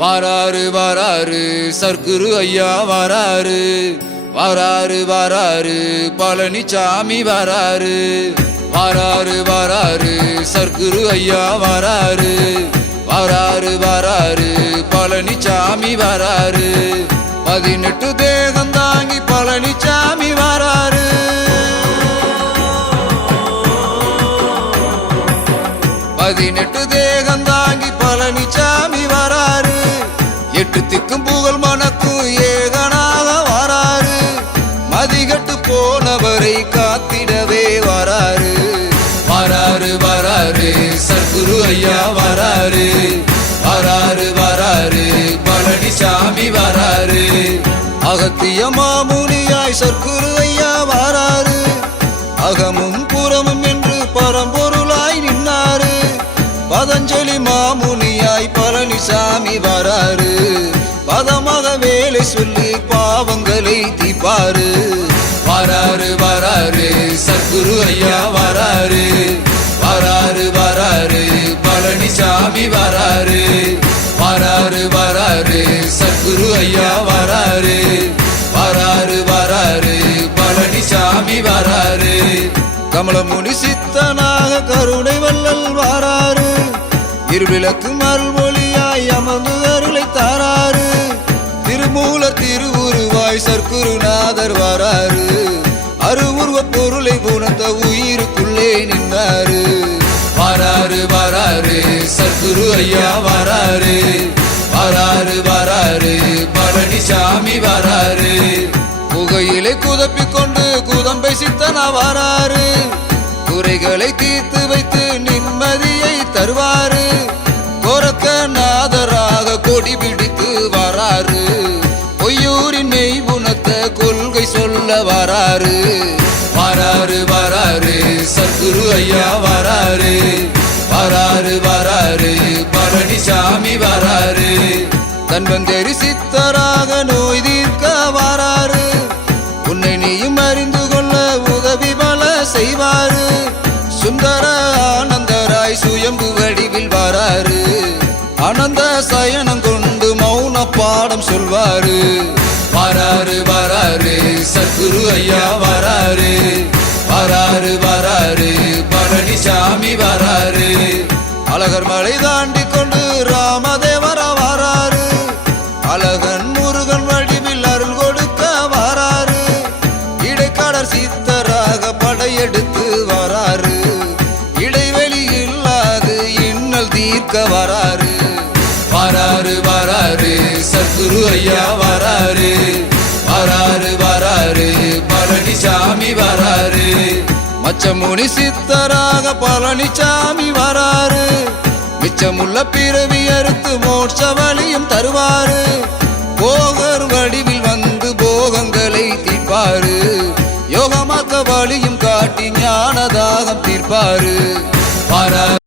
வாராரு வாராரு சர்க்குரு ஐயா வாராரு, வாராரு வாராரு பழனிசாமி வாராரு. வாராரு வாராரு சர்க்குரு ஐயா வாராரு, வாராரு வாராரு பழனிசாமி வாராரு. 18 தேகம் தாங்கி பழனிசாமி வாராரு. 18 தேகம் தாங்கி பழனிசாமி வாராரு. 8 திக்கும் புகழ் மணக்கும் ஏகனாக வாராரு. மதிகட்டு போனவரை காத்திடவே வாராரு. வாராரு வாராரு சர்க்குரு ஐயா வாராரு, வாராரு வாராரு பழனிசாமி வாராரு. அகத்திய மாமுனியாய் சர்க்குரு ஐயா வாராரு. அகமும் புறமும் என்று பரம்பொருளாய் நின்னாரு. பதஞ்சலி மாமுனியாய் பழனிசாமி வாராரு. பதமாக வேலை சொல்லி பாவங்களை தீப்பாரு. வாராரு வாராரு சர்க்குரு ஐயா வாராரு, வாராரு வாராரு பழனிசாமி வாராரு. வாராரு வாராரு சர்க்குரு ஐயா வாராரு, வாராரு வாராரு பழனிசாமி வாராரு. கமலமுனி சித்தனாக கருணை வள்ளல் வாராரு. இருவிளக்கு அருள்மொழியாய் அமர்ந்து அருளை தாராரு. திருமூலர் திருவுருவாய் சர்க்குருநாதர் வாராரு. அருவுருவ பொருளை உணர்ந்த உயிருக்குள்ளே நின்றாரு. வாராரு வாராரு சர்க்குரு ஐயா வாராரு, வாராரு வாராரு பழனிசாமி வாராரு. புகையிலை குதப்பிக்கொண்டு குதம்பை சித்தனா வாராரு. குறைகளை தீர்த்து வைத்து நிம்மதியை தருவாரு. கொரக்க நாதராக கொடி பிடித்து வாராரு. பொய்யூரின் மெய் குணத்த கொள்கை சொல்ல வாராரு. வாராரு வாராரு சர்க்குரு ஐயா வாராரு, வாராரு வாராரு பழனிசாமி வாராரு. தன்வந்தேரி சித்தராக நோய் தீர்க்க வாராரு. உன்னை நீயும் அறிந்து கொள்ள உதவி பல செய்வாரு. சுந்தர ஆனந்தராய் சுயம்பு வடிவில் வாராரு. ஆனந்த சயனம் கொண்டு மௌன பாடம் சொல்வாரு. வாராரு வாராரு சர்க்குரு ஐயா வாராரு, வாராரு வாராரு பழனிசாமி வாராரு. அழகர் மலை தாண்டி கொண்டு ராமதேவரா வாராரு. அழகன் முருகன் வடிவில் அருள் கொடுக்க வாராரு. இடைக்காடர் சித்தராக படையெடுத்து வாராரு. இடைவெளி இல்லாது இன்னல் தீர்க்க வாராரு. வாராரு வாராரு சர்க்குரு ஐயா வாராரு, வாராரு வாராரு பழனிசாமி வாராரு. மச்சமுனி சித்தராக பழனிசாமி வாராரு. மிச்சமுள்ள பிறவி அறுத்து மோட்ச வழியும் தருவாரு. போகர் வடிவில் வந்து போகங்களை தீர்ப்பாரு. யோகமாக்க வழியும் காட்டி ஞானதாகம் தீர்ப்பாரு. வாராரு